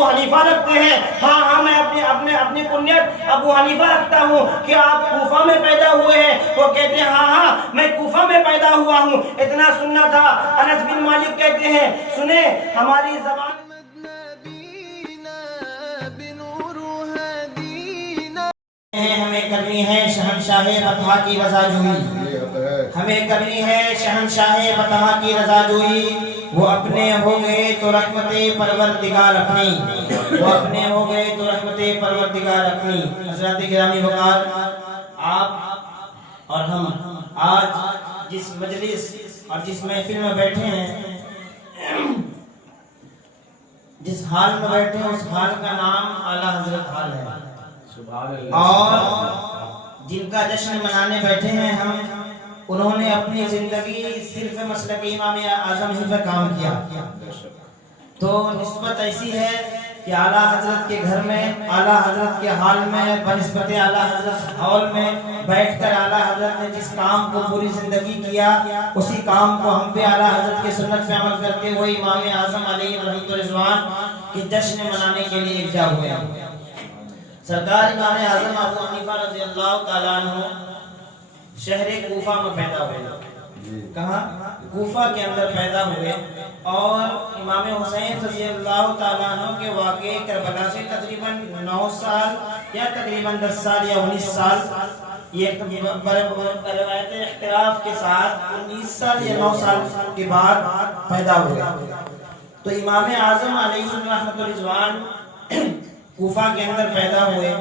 ابو حنیفہ رکھتے ہیں؟ ہاں میں اپنی کنیت ابو حنیفہ رکھتا ہوں۔ کہ آپ کوفہ میں پیدا ہوئے ہیں؟ وہ کہتے ہیں ہاں میں کوفہ میں پیدا ہوا ہوں۔ اتنا سننا تھا۔ انس بن مالک کہتے ہیں سنیں ہماری زبان ہمیں کرنی ہے شہنشاہ بطحہ کی رضا جوئی، ہمیں کرنی ہے شہنشاہ بطحہ کی رضا جوئی۔ وہ اپنے ہو گئے تو رحمت پروردگار اپنی، وہ اپنے ہو گئے تو رحمت پروردگار اپنی۔ حضرات گرامی وقار، آپ اور ہم آج جس مجلس اور جس محفل میں بیٹھے ہیں، جس حال میں بیٹھے ہیں، اس حال کا نام اعلیٰ حضرت حال ہے۔ اور جن کا جشن منانے بیٹھے ہیں ہم، انہوں نے اپنی زندگی صرف مسلک امام اعظم ہی پر کام کیا۔ تو نسبت ایسی ہے کہ اعلیٰ حضرت کے گھر میں، اعلیٰ حضرت کے حال میں، بنسبت اعلیٰ حضرت ہال میں بیٹھ کر اعلیٰ حضرت نے جس کام کو پوری زندگی کیا، اسی کام کو ہم پہ اعلیٰ حضرت کے سنت پہ عمل کرتے ہوئے امام اعظم علیہ رحمۃ الرضوان کے جشن منانے کے لیے اکٹھا ہوئے ہیں۔ سرکار امام اعظم ابو حنیفہ رضی اللہ تعالیٰ عنہ شہر کوفہ میں پیدا ہوئے۔ کہاں؟ کوفہ کے اندر پیدا ہوئے، اور امام حسین رضی اللہ تعالیٰ عنہ کے واقعے کربلا سے تقریباً 9 سال یا تقریباً 10 سال یا 19 سال، یہ روایت اختلاف کے ساتھ 19 سال یا 9 سال کے بعد پیدا ہوئے۔ تو امام اعظم علیہ رحمۃ الرضوان کوفہ کے اندر پیدا ہوئے۔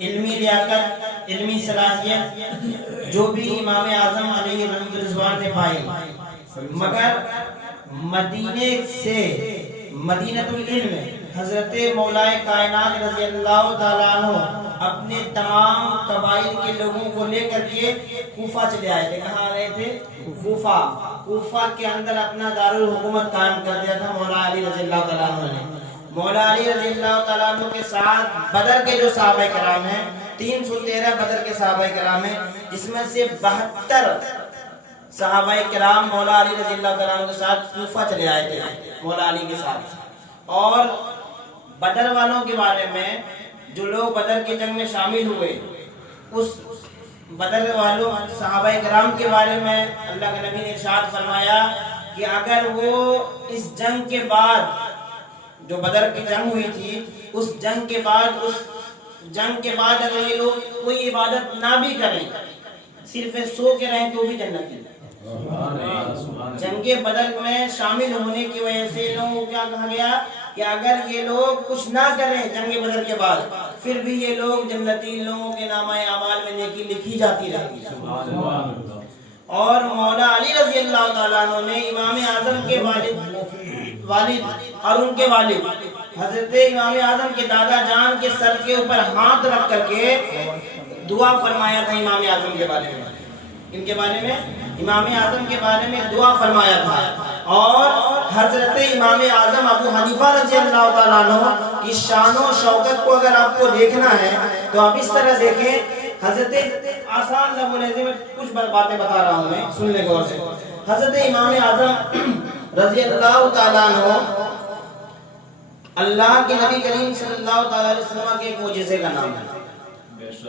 علمی لیاقت، علمی صلاحیت جو بھی امام اعظم علیہ رحمۃ الرضوان نے پائی، مگر مدینے سے، مدینۃ العلم، حضرت مولائے کائنات رضی اللہ تعالیٰ عنہ اپنے تمام قبائل کے لوگوں کو لے کر کے کوفہ چلے آئے تھے۔ کہاں آ رہے تھے؟ کوفہ۔ کوفہ کے اندر اپنا دارالحکومت قائم کر دیا تھا مولا علی رضی اللہ تعالیٰ عنہ نے۔ مولا علی رضی اللہ تعالیٰ عنہ کے ساتھ بدر کے جو صحابہ کرام ہیں، 313 بدر کے صحابہ کرام ہیں، جس میں سے 72 صحابہ کرام مولا علی رضی اللہ تعالیٰ عنہ کے ساتھ کوفہ چلے آئے تھے مولا علی کے ساتھ۔ اور بدر والوں کے بارے میں، جو لوگ بدر کی جنگ میں شامل ہوئے، اس بدر والوں صحابہ کرام کے بارے میں اللہ کے نبی نے ارشاد فرمایا کہ اگر وہ اس جنگ کے بعد، جو بدر کی جنگ ہوئی تھی، اس جنگ کے بعد اگر یہ لوگ کوئی عبادت نہ بھی کریں، صرف سو کے رہیں تو بھی جنت میں۔ جنگ بدر میں شامل ہونے کی وجہ سے لوگوں کو کیا کہا گیا کہ اگر یہ لوگ کچھ نہ کریں جنگ بدر کے بعد، پھر بھی یہ لوگ جنتی، لوگوں کے نامہ اعمال میں نیکی لکھی جاتی رہی۔ اور مولا علی رضی اللہ تعالیٰ عنہ نے امام اعظم کے والد اور ان کے والد حضرت امام اعظم کے دادا جان کے سر کے اوپر ہاتھ رکھ کر کے دعا فرمایا تھا امام اعظم کے بارے میں۔ ان کے بارے میں، امام اعظم کے بارے میں دعا فرمایا تھا۔ اور حضرت امام اعظم ابو حنیفہ رضی اللہ تعالیٰ عنہ کی شان و شوکت کو اگر آپ کو دیکھنا ہے تو آپ اس طرح دیکھیں۔ حضرت آسان لفظوں میں کچھ باتیں بتا رہا ہوں میں، سن لیں غور سے۔ حضرت امام اعظم رضی اللہ تعالیٰ عنہ اللہ کے نبی کریم صلی اللہ تعالیٰ علیہ وسلم کے ایک معجزے کا نام ہے،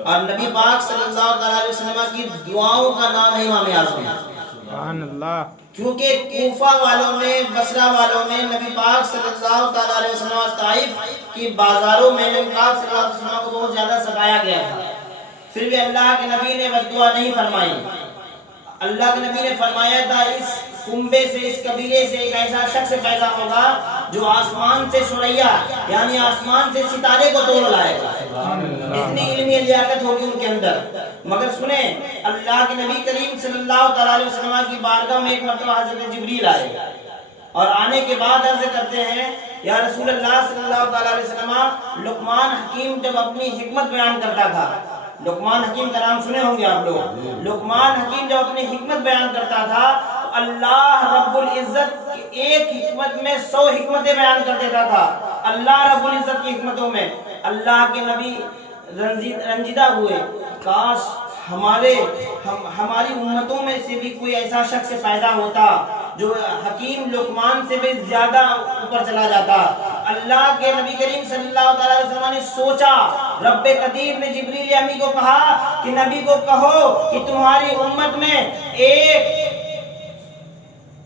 اور نبی پاک صلی اللہ تعالیٰ علیہ وسلم کی دعاؤں کا نام ہے امام اعظم۔ سبحان اللہ۔ کیونکہ کوفہ والوں نے، بصرہ والوں نے نبی پاک صلی اللہ تعالیٰ علیہ وسلم طائف کی بازاروں میں نبی پاک صلی اللہ علیہ وسلم کو بہت زیادہ ستایا گیا تھا، پھر بھی اللہ کے نبی نے بددعا نہیں فرمائی۔ اللہ کے نبی نے فرمایا تھا اس کنبے سے، اس قبیلے سے ایک ایسا شخص پیدا ہوگا جو آسمان سے ثریا یعنی آسمان سے ستارے کو توڑ لائے گا۔ اتنی علمی لیاقت ہوگی ان کے اندر۔ مگر سنیں، اللہ کے نبی کریم صلی اللہ تعالیٰ علیہ وسلم کی بارگاہ میں ایک مرتبہ حضرت جبریل آئے، اور آنے کے بعد عرض کرتے ہیں یا رسول اللہ صلی اللہ تعالیٰ علیہ وسلم، لقمان حکیم جب اپنی حکمت بیان کرتا تھا، لقمان حکیم کا نام سنے ہوں گے آپ لوگ، لقمان حکیم جب اپنی حکمت بیان کرتا تھا تو اللہ رب العزت ایک حکمت میں 100 حکمتیں بیان کر دیتا تھا۔ اللہ رب العزت کی حکمتوں میں اللہ کے نبی رنجیدہ ہوئے، کاش ہماری امتوں میں سے بھی کوئی ایسا شخص پیدا ہوتا جو حکیم لقمان سے بھی زیادہ اوپر چلا جاتا۔ اللہ کے نبی کریم صلی اللہ علیہ وسلم نے سوچا، رب قدیر نے جبریل امی کو کہا کہ نبی کو کہو کہ تمہاری امت میں ایک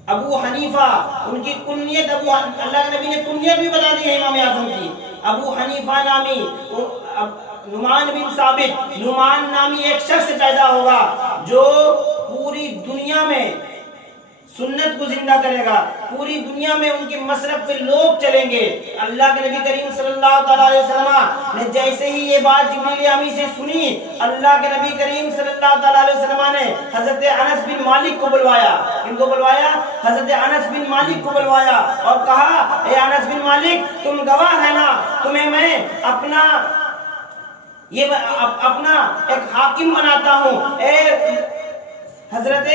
ابو حنیفہ، ان کی کنیت اللہ کے نبی نے کنیت بھی بتا دی ہے امام اعظم کی، ابو حنیفہ نامی نعمان بن ثابت، نعمان نامی ایک شخص پیدا ہوگا جو پوری دنیا میں سنت کو زندہ کرے گا، پوری دنیا میں ان کے مسلک پہ لوگ چلیں گے۔ اللہ کے نبی کریم صلی اللہ علیہ وسلم نے جیسے ہی یہ بات جبریل امی سے سنی، اللہ کے نبی کریم صلی اللہ علیہ وسلم نے حضرت انس بن مالک کو بلوایا۔ ان کو بلوایا؟ حضرت انس بن مالک کو بلوایا اور کہا، اے انس بن مالک، تم گواہ ہے نا، تمہیں میں اپنا ایک حاکم بناتا ہوں۔ اے حضرت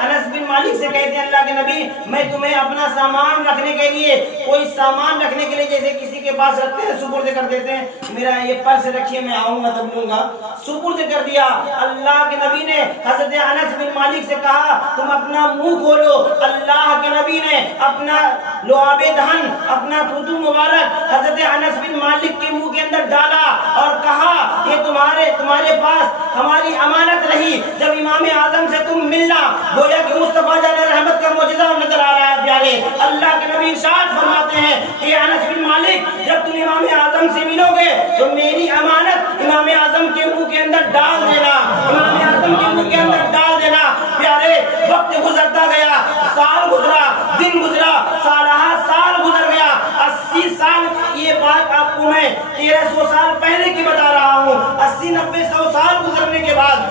انس بن مالک سے کہتے ہیں اللہ کے نبی، میں تمہیں اپنا سامان رکھنے کے لیے، کوئی سامان رکھنے کے لیے جیسے کسی کے پاس رکھتے ہیں سپرد کر دیتے ہیں، میرا یہ پرس رکھیے میں آؤں گا تب لوں گا، سپرد کر دیا۔ اللہ کے نبی نے حضرت انس بن مالک سے کہا تم اپنا منہ کھولو۔ اللہ کے نبی نے اپنا لعاب دہن، اپنا تھوتو مبارک حضرت انس بن مالک کے منہ کے اندر ڈالا اور کہا یہ تمہارے پاس ہماری امانت رہی، جب امام اعظم سے تم ملنا، گویا کہ مصطفیٰ جان رحمت کا معجزہ نظر آ رہا ہے پیارے۔ اللہ کے نبی ارشاد فرماتے ہیں کہ انس بن مالک، جب تم امام اعظم سے ملو گے تو میری امانت امام اعظم کے منہ کے اندر ڈال دینا، امام اعظم کے منہ کے اندر ڈال دینا۔ پیارے، وقت گزرتا گیا، سال گزرا، دن گزرا، سالہ سال گزر گیا، 80 سال، یہ بات آپ کو میں 1300 سال پہلے کی بتا رہا ہوں۔ 80-90-100 سال گزرنے کے بعد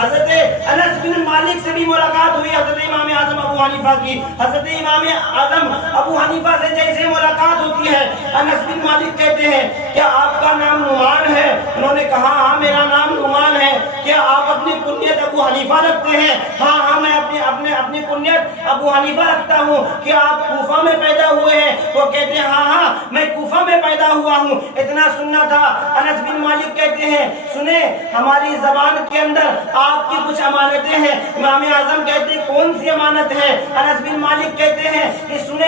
حضرت انس بن مالک سے بھی ملاقات ہوئی حضرت امام اعظم ابو حنیفہ کی۔ حضرت امام اعظم ابو حنیفہ سے جیسے ملاقات ہوتی ہے، انس بن مالک کہتے ہیں کیا آپ کا نام نعمان ہے؟ انہوں نے کہا ہاں میرا نام نعمان ہے۔ کیا آپ اپنی کنیت ابو حنیفہ رکھتے ہیں؟ ہاں میں اپنی کنیت ابو حنیفہ رکھتا ہوں۔ کیا آپ کوفہ میں پیدا ہوئے ہیں؟ وہ کہتے ہیں ہاں میں کوفہ میں پیدا ہوا ہوں۔ اتنا سننا تھا۔ انس بن مالک کہتے ہیں سنیں ہماری زبان کے اندر آپ کی کچھ امانتیں ہیں۔ امام اعظم کہتے ہیں کون سی امانت ہے؟ انس بن مالک کہتے ہیں کہ سنیں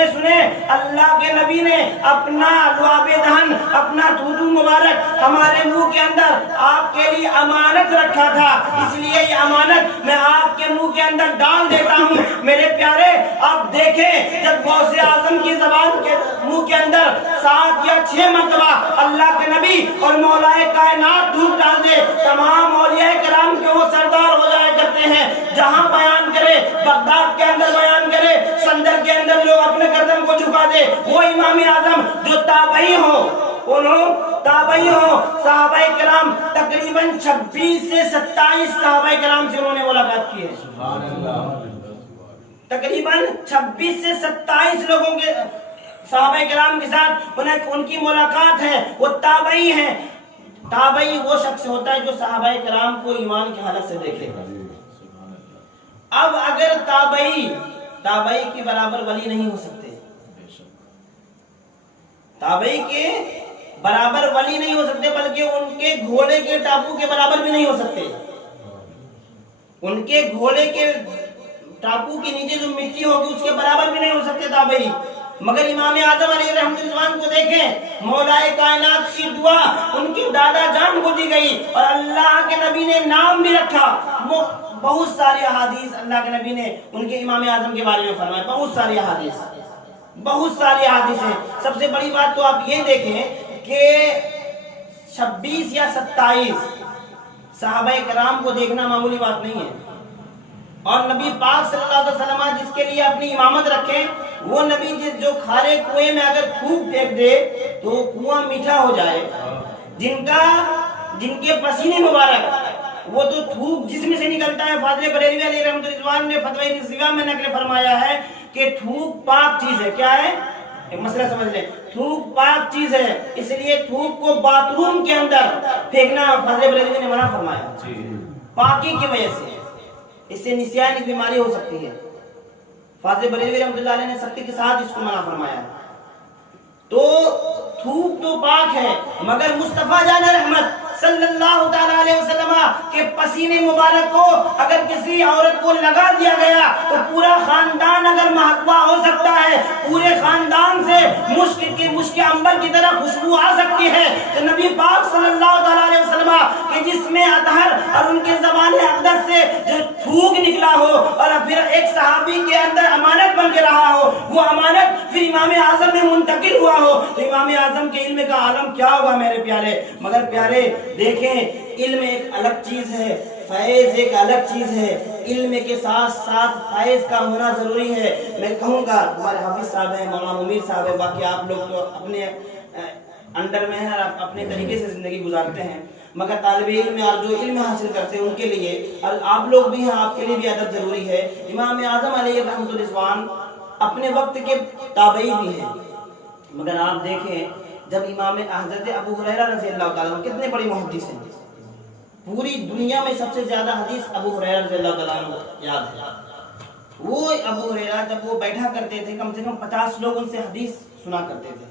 اللہ کے نبی نے اپنا لعاب دہن، اپنا تھوتو مبارک ہمارے منہ کے اندر آپ کے لیے امانت رکھا تھا، اس لیے یہ امانت میں آپ کے منہ کے اندر ڈال دیتا ہوں۔ میرے پیارے آپ دیکھیں جب غوث اعظم کی زبان کے منہ کے اندر 7 یا 6 مرتبہ اللہ کے نبی اور مولا کائنات دھوپ ڈال دے، تمام اولیاء کرام کے وہ سردار ہو جایا کرتے ہیں۔ جہاں بیان کرے، بغداد کے اندر بیان کرے، سندر کے اندر لوگ اپنے گردن کو جھکا دے، وہ امام اعظم جو تابعی ہو صحابہ کرام، تقریباً 26 سے 27 صحابہ کرام سے انہوں نے ملاقات کی ہے۔ سبحان اللہ۔ تقریباً 26 سے 27 لوگوں کے صحابہ کرام کے ساتھ ان کی ملاقات ہے، وہ تابعی ہیں۔ تابعی وہ شخص ہوتا ہے جو صحابہ کرام کو ایمان کی حالت سے دیکھے گا۔ اب اگر تابعی کے برابر ولی نہیں ہو سکتے، تابعی کے برابر ولی نہیں ہو سکتے، بلکہ ان کے گھوڑے کے ٹاپو کے برابر بھی نہیں ہو سکتے۔ ان کے گھوڑے کے ٹاپو کے نیچے جو مٹی ہوگی اس کے برابر بھی نہیں ہو سکتے تابعی۔ مگر امام اعظم علیہ رحمۃ اللہ کو دیکھیں، مولا کائنات کی دعا ان کی دادا جان کو دی گئی اور اللہ کے نبی نے نام بھی رکھا۔ بہت ساری احادیث اللہ کے نبی نے ان کے امام اعظم کے بارے میں فرمایا، بہت ساری احادیث ہیں۔ سب سے بڑی بات تو آپ یہ دیکھیں کہ 26 یا 27 صحابہ کرام کو دیکھنا معمولی بات نہیں ہے، اور نبی پاک صلی اللہ علیہ وسلم جس کے لیے اپنی امامت رکھیں، وہ نبی جو کھارے کنویں میں اگر تھوک پھینک دے تو کنواں میٹھا ہو جائے، جن کے پسینے مبارک وہ تو تھوک جسم سے نکلتا ہے۔ فاضل بریلوی علیہ رحمۃ اللہ نے فتوی رضویہ میں نقل فرمایا ہے کہ تھوک پاک چیز ہے۔ کیا ہے؟ ایک مسئلہ سمجھ لیں، تھوک پاک چیز ہے، اس لیے تھوک کو باتھ روم کے اندر پھینکنا فاضل بریلوی نے منع فرمایا پاکی کی وجہ سے، اس سے نسیان کی بیماری ہو سکتی ہے۔ فاضل بریلوی رحمۃ اللہ علیہ نے سختی کے ساتھ اس کو منع فرمایا۔ تو تھوک تو پاک ہے، مگر مصطفیٰ جان رحمت صلی اللہ تعالی علیہ وسلم کے پسینے مبارک کو اگر کسی عورت کو لگا دیا گیا تو پورا خاندان اگر محکوم ہو سکتا ہے، پورے خاندان سے مشک عنبر کی طرح خوشبو آ سکتی ہے، تو نبی پاک صلی اللہ علیہ وسلم کے جسم اطہر اور ان کے زبان اقدس سے جو تھوک نکلا ہو اور پھر ایک صحابی کے اندر امانت بن کے رہا ہو، وہ امانت پھر امام اعظم میں منتقل ہوا ہو، تو امام اعظم کے علم کا عالم کیا ہوگا میرے پیارے؟ مگر پیارے دیکھیں، علم ایک الگ چیز ہے، فیض ایک الگ چیز ہے، علم کے ساتھ ساتھ فیض کا ہونا ضروری ہے۔ میں کہوں گا ہمارے حافظ صاحب ہیں، مولانا منیر صاحب ہیں، باقی آپ لوگ تو اپنے انڈر میں ہیں اور اپنے طریقے سے زندگی گزارتے ہیں، مگر طالب علم اور جو علم حاصل کرتے ہیں ان کے لیے، اور آپ لوگ بھی ہیں، آپ کے لیے بھی ادب ضروری ہے۔ امام اعظم علیہ رحمۃ الرضوان اپنے وقت کے تابعی بھی ہیں، مگر آپ دیکھیں جب امام حضرت ابو ہریرہ رضی اللہ تعالیٰ عنہ کتنے بڑے محدث ہیں، پوری دنیا میں سب سے زیادہ حدیث ابو ہریرہ رضی اللہ تعالیٰ عنہ یاد ہے۔ وہ ابو ہریرہ جب وہ بیٹھا کرتے تھے کم سے کم 50 لوگ ان سے حدیث سنا کرتے تھے۔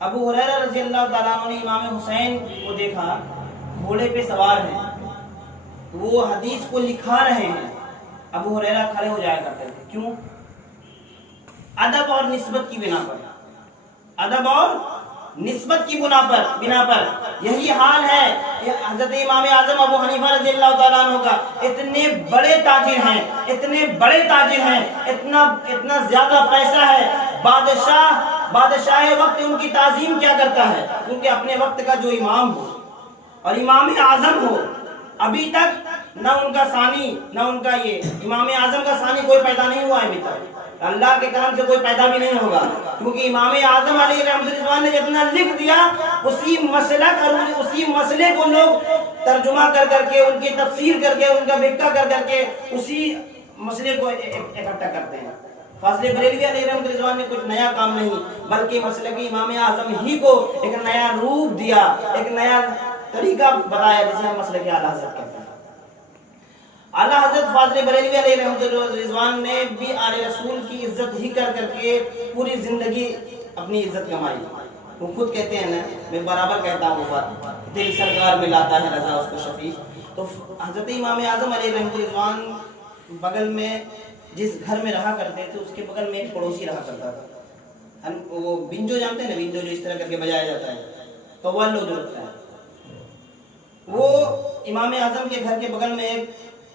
ابو ہریرہ رضی اللہ تعالیٰ عنہ نے امام حسین کو دیکھا، گھوڑے پہ سوار ہیں، وہ حدیث کو لکھا رہے ہیں، ابو ہریرہ کھڑے ہو جایا کرتے تھے، کیوں؟ ادب اور نسبت کی بنا پر، ادب اور نسبت کی بنا پر یہی حال ہے حضرت امام اعظم ابو حنیفہ رضی اللہ تعالیٰ عنہ کا۔ اتنے بڑے تاجر ہیں، اتنا زیادہ پیسہ ہے، بادشاہ وقت ان کی تعظیم کیا کرتا ہے؟ کیونکہ اپنے وقت کا جو امام ہو اور امام اعظم ہو، ابھی تک نہ ان کا ثانی نہ ان کا یہ امام اعظم کا ثانی کوئی پیدا نہیں ہوا ہے ابھی تک، اللہ کے کرم سے کوئی پیدا بھی نہیں ہوگا، کیونکہ امام اعظم علیہ رحمۃ اللہ نے جتنا لکھ دیا اسی مسلک اور اسی مسئلے کو لوگ ترجمہ کر کے، ان کی تفسیر کر کے، ان کا وقت کر کے اسی مسئلے کو اکٹھا کرتے ہیں۔ فاضل بریلوی علیہ رحمۃ اللہ نے کچھ نیا کام نہیں بلکہ مسلک امام اعظم ہی کو ایک نیا روپ دیا، ایک نیا طریقہ بتایا، جسے ہم مسلک اعلیٰ حضرت کہتے ہیں۔ اعلیٰ حضرت فاضل بریلوی علیہ رحمۃ اللہ نے بھی آل رسول کی عزت ہی کر کے پوری زندگی اپنی عزت کمائی۔ وہ خود کہتے ہیں نا، میں برابر کہتا ہوں، وہ بات دل سرکار میں لاتا ہے رضا اس کو شفیع۔ تو حضرت امام اعظم علیہ رحمۃ اللہ بغل میں جس گھر میں رہا کرتے تھے اس کے بغل میں ایک پڑوسی رہا کرتا تھا، وہ بنجو جانتے ہیں نا، بنجو جو اس طرح کر کے بجایا جاتا ہے، قوالو جو ہوتا ہے، وہ امام اعظم کے گھر کے بغل میں ایک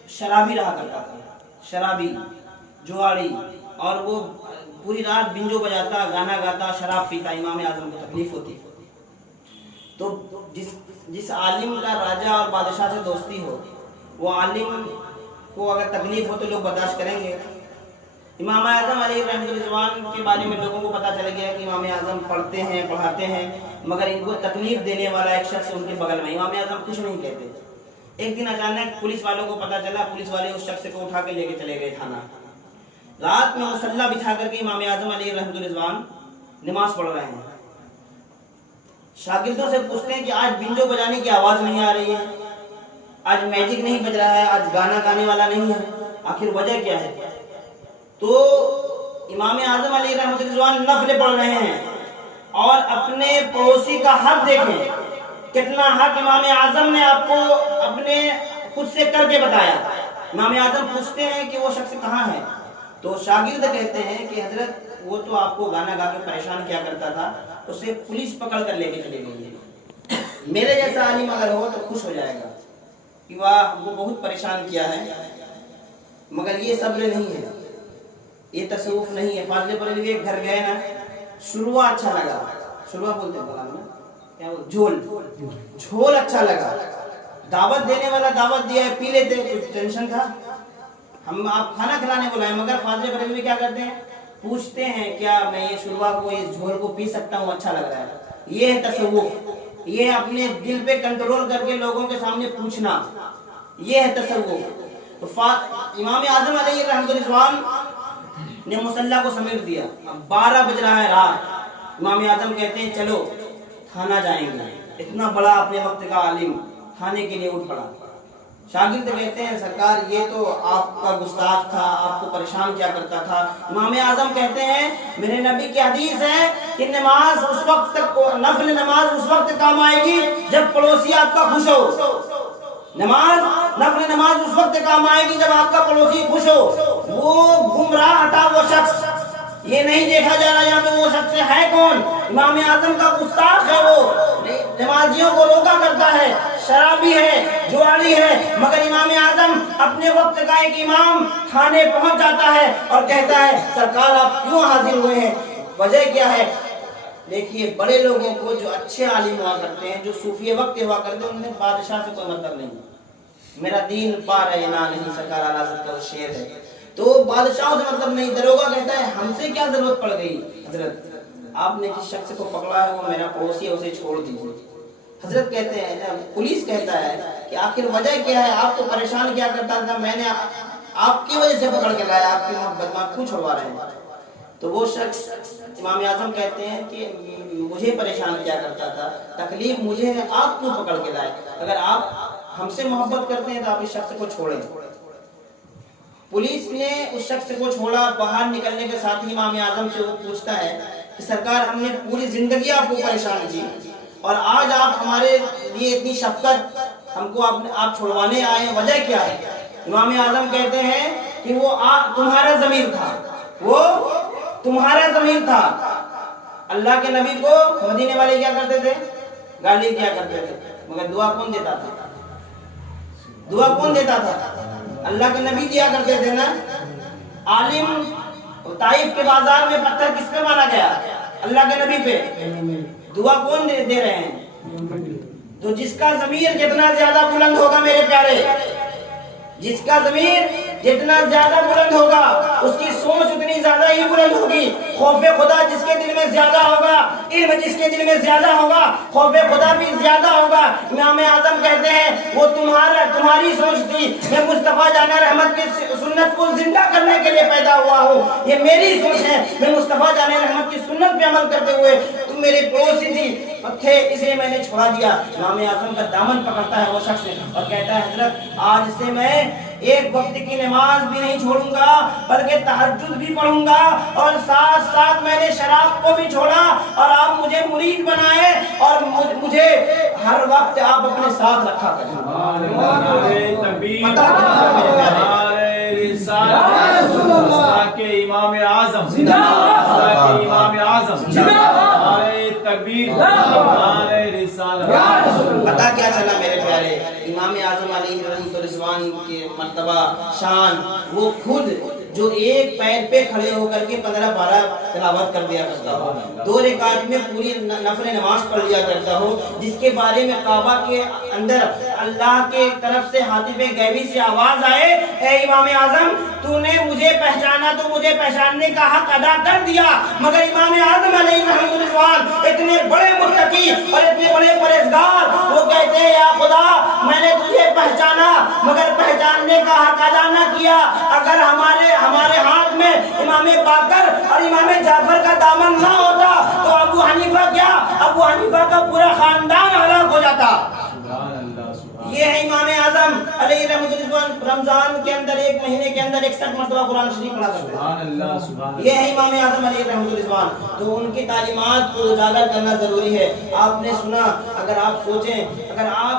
شرابی رہا کرتا تھا، شرابی جواڑی، اور وہ پوری رات بنجو بجاتا، گانا گاتا، شراب پیتا، امام اعظم کو تکلیف ہوتی۔ تو جس عالم کا راجہ اور بادشاہ سے دوستی ہو، وہ عالم کو اگر تکلیف ہو تو لوگ برداشت کریں گے۔ امام اعظم علیہ رحمۃ اللہ کے بارے میں لوگوں کو پتہ چل گیا کہ امام اعظم پڑھتے ہیں، پڑھاتے ہیں، مگر ان کو تکلیف دینے والا ایک شخص ان کے بغل میں، امام اعظم کچھ نہیں کہتے۔ ایک دن اچانک پولیس والوں کو پتہ چلا، پولیس والے اس شخص کو اٹھا کے لے کے چلے گئے تھانہ۔ رات میں مصلی بچھا کر کے امام اعظم علیہ رحمۃ اللہ نماز پڑھ رہے ہیں، شاگردوں سے پوچھتے ہیں کہ آج بنجو بجانے کی آواز نہیں آ رہی ہے، آج میجک نہیں بج رہا ہے، آج گانا گانے والا نہیں ہے، آخر وجہ کیا ہے؟ تو امام اعظم علیہ رحمۃ اللہ نفل پڑھ رہے ہیں، اور اپنے پڑوسی کا حق دیکھیں، کتنا حق امام اعظم نے آپ کو اپنے خود سے کر کے بتایا۔ امام اعظم پوچھتے ہیں کہ وہ شخص کہاں ہے؟ تو شاگرد کہتے ہیں کہ حضرت وہ تو آپ کو گانا گا کے پریشان کیا کرتا تھا، اسے پولیس پکڑ کر لے کے چلے گئی ہے۔ میرے جیسا عالم اگر ہو تو خوش ہو جائے گا کہ واہ ہم کو بہت پریشان کیا ہے، مگر یہ صبر نہیں ہے، یہ تصوف نہیں ہے۔ فاضل بریلوی ایک گھر گئے نا، شروع اچھا لگا، شروع بولتے ہیں جھول اچھا لگا، دعوت دینے والا دعوت دیا ہے، پی لیتے، کچھ ٹینشن تھا، ہم آپ کھانا کھلانے بلائے، مگر فاضل بریلوی کیا کرتے ہیں؟ پوچھتے ہیں کیا میں یہ شروع کو، اس جھول کو پی سکتا ہوں، اچھا لگ رہا ہے۔ یہ ہے تصوف، یہ اپنے دل پہ کنٹرول کر کے لوگوں کے سامنے پوچھنا، یہ ہے تصوف۔ تو امام اعظم علیہ رحمۃ اللہ نے مصلی کو سمیٹ دیا، 12 بج رہا ہے رات، امام اعظم کہتے ہیں چلو تھانہ جائیں گے۔ اتنا بڑا اپنے وقت کا عالم تھانے کے لیے اٹھ پڑا۔ شاگرد کہتے ہیں سرکار یہ تو آپ کا گستاخ تھا، آپ کو پریشان کیا کرتا تھا۔ امام اعظم کہتے ہیں میرے نبی کی حدیث ہے کہ نماز اس وقت تک، نفل نماز اس وقت کام آئے گی جب پڑوسی آپ کا خوش ہو، نفل نماز اس وقت کام آئے گی جب آپ کا پڑوسی خوش ہو۔ وہ گمراہ تھا وہ شخص، یہ نہیں دیکھا جا رہا یہاں پہ وہ شخص ہے کون، امام اعظم کا گستاخ ہے، وہ نمازیوں کو روکا کرتا ہے، شرابی ہے، جواری ہے، مگر امام اعظم اپنے وقت کا ایک امام تھانے پہنچ جاتا ہے اور کہتا ہے سرکار آپ کیوں حاضر ہوئے ہیں، وجہ کیا ہے؟ دیکھیے بڑے لوگوں کو جو اچھے عالم ہوا کرتے ہیں، جو صوفی وقت ہوا کرتے ہیں، انہیں بادشاہ سے کوئی مطلب نہیں، میرا دین پار ہے نا نہیں، سرکار اعلیٰ حضرت کا وہ شعر ہے، تو بادشاہوں سے مطلب نہیں، دروگا کہتا ہے ہم سے کیا ضرورت پڑ گئی حضرت، آپ نے جس شخص کو پکڑا ہے وہ میرا پڑوسی ہے، اسے چھوڑ دیجیے۔ حضرت کہتے ہیں، پولیس کہتا ہے کہ آخر وجہ کیا ہے، آپ کو پریشان کیا کرتا تھا، میں نے آپ کی وجہ سے پکڑ کے لایا، آپ کی محبت میں آپ کیوں چھوڑوا رہے ہیں؟ تو وہ شخص امام اعظم کہتے ہیں کہ مجھے پریشان کیا کرتا تھا، تکلیف مجھے ہے، آپ کیوں پکڑ کے لائے؟ اگر آپ ہم سے محبت کرتے ہیں تو آپ اس شخص کو چھوڑیں۔ پولیس نے اس شخص کو چھوڑا، باہر نکلنے کے ساتھ ہی امام اعظم سے وہ پوچھتا ہے کہ سرکار ہم نے پوری زندگی آپ کو پریشان کی اور آج آپ ہمارے لیے اتنی شفقت، ہم کو آپ چھوڑوانے آئے ہیں، وجہ کیا ہے؟ امام اعظم کہتے ہیں کہ وہ تمہارا ضمیر تھا، وہ تمہارا ضمیر تھا۔ اللہ کے نبی کو مدینے والے کیا کرتے تھے؟ گالی کیا کرتے تھے، مگر دعا کون دیتا تھا؟ دعا کون دیتا تھا؟ اللہ کے نبی دیا کرتے تھے نا۔ عالم طائف کے بازار میں پتھر کس پہ مارا گیا؟ اللہ کے نبی پہ۔ دعا کون دے رہے ہیں؟ تو جس کا ضمیر جتنا زیادہ بلند ہوگا میرے پیارے، جس کا ضمیر جتنا زیادہ بلند ہوگا اس کی سوچ اتنی زیادہ ہی بلند ہوگی، خوف خدا جس کے دل میں زیادہ ہوگا، علم جس کے دل میں زیادہ ہوگا، خوف خدا بھی زیادہ ہوگا۔ امام اعظم کہتے ہیں وہ تمہاری سوچ تھی، میں مصطفیٰ جان رحمت کی سنت کو زندہ کرنے کے لیے پیدا ہوا ہوں، یہ میری سوچ ہے، میں مصطفیٰ جان رحمت کی سنت پہ عمل کرتے ہوئے، تم میرے پڑوسی تھے اس لیے میں نے چھوڑا دیا۔ امام اعظم کا دامن پکڑتا ہے وہ شخص اور کہتا ہے حضرت آج سے میں ایک وقت کی نماز بھی نہیں چھوڑوں گا بلکہ تہجد بھی پڑھوں گا، اور ساتھ ساتھ میں نے شراب کو بھی چھوڑا، اور آپ مجھے مرید بنائے اور مجھے ہر وقت آپ اپنے ساتھ رکھا کریں۔ امام اعظم امام اعظم تکبیر، پتہ کیا چلا میرے پیارے؟ امام اعظم علیہ رحمۃ الرضوان کے مرتبہ شان، وہ خود جو ایک پیر پہ کھڑے ہو کر کے 15-12 تلاوت کر دیا کرتا ہو، 2 رکعت میں پوری نفل نماز پڑھ لیا کرتا ہو، جس کے بارے میں کعبہ کے اندر اللہ کے طرف سے ہاتف غیبی سے آواز آئے اے امام اعظم تو نے مجھے پہچانا تو مجھے پہچاننے کا حق ادا کر دیا، مگر امام اعظم علیہ رحمۃ الرضوان اتنے بڑے متقی اور اتنے بڑے پرہیزگار، وہ کہتے ہیں یا خدا میں نے تجھے پہچانا مگر پہچاننے کا حق ادا نہ کیا، اگر ہمارے ہاتھ میں امام باقر اور امام جعفر کا دامن نہ ہوتا تو ابو حنیفہ کیا، ابو حنیفہ کا پورا خاندان ہلاک ہو جاتا۔ یہ ہے امام اعظم علیہ رحمۃ الرضوان، رمضان کے اندر ایک مہینے کے اندر 61 مرتبہ قرآن شریف پڑھا کرتے ہیں۔ یہ ہے امام اعظم علیہ رحمۃ الرضوان، تو ان کی تعلیمات کو اجاگر کرنا ضروری ہے۔ آپ نے سنا، اگر آپ سوچیں، اگر آپ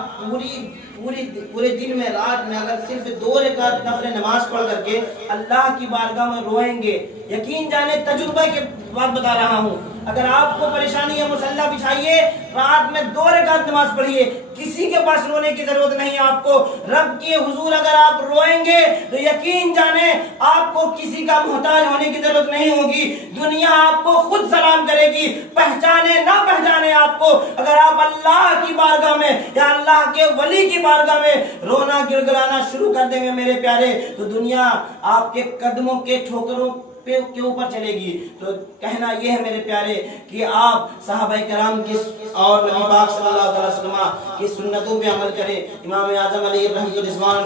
پورے دن میں رات میں اگر صرف 2 رکعت نفل نماز پڑھ کر کے اللہ کی بارگاہ میں روئیں گے، یقین جانے تجربہ کے بات بتا رہا ہوں، اگر آپ کو پریشانی ہے مصلی بچھائیے، رات میں 2 رکعت نماز پڑھیے، کسی کے پاس رونے کی ضرورت نہیں، آپ کو رب کے حضور اگر آپ روئیں گے تو یقین جانے آپ کو کسی کا محتاج ہونے کی ضرورت نہیں ہوگی، دنیا آپ کو خود سلام کرے گی، پہچانے نہ پہچانے آپ کو، اگر آپ اللہ کی بارگاہ میں یا اللہ کے ولی کی بارگاہ میں رونا گڑگڑانا شروع کر دیں گے میرے پیارے، تو دنیا آپ کے قدموں کے ٹھوکروں کے اوپر چلے گی۔ تو کہنا یہ ہے میرے پیارے کہ آپ صحابہ کرام کی اور نبی پاک صلی اللہ علیہ وسلم کی سنتوں پہ عمل کریں۔ امام اعظم علیہ رحمۃ الرضوان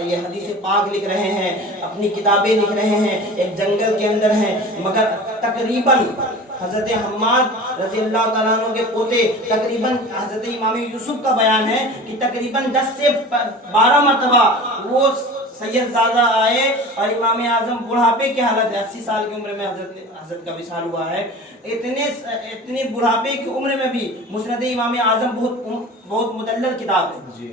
یہ حدیث پاک لکھ رہے ہیں، اپنی کتابیں لکھ رہے ہیں، ایک جنگل کے اندر ہیں، مگر تقریباً حضرت حماد رضی اللہ تعالیٰ عنہ کے پوتے، تقریباً حضرت امام یوسف کا بیان ہے کہ تقریباً 10 سے 12 مرتبہ وہ سید زادہ آئے اور امام اعظم بڑھاپے کی حالت ہے، 80 سال کی عمر میں حضرت کا وصال ہوا ہے، اتنی بڑھاپے کی عمر میں بھی مسند امام اعظم بہت مدلل کتاب ہے،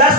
10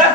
10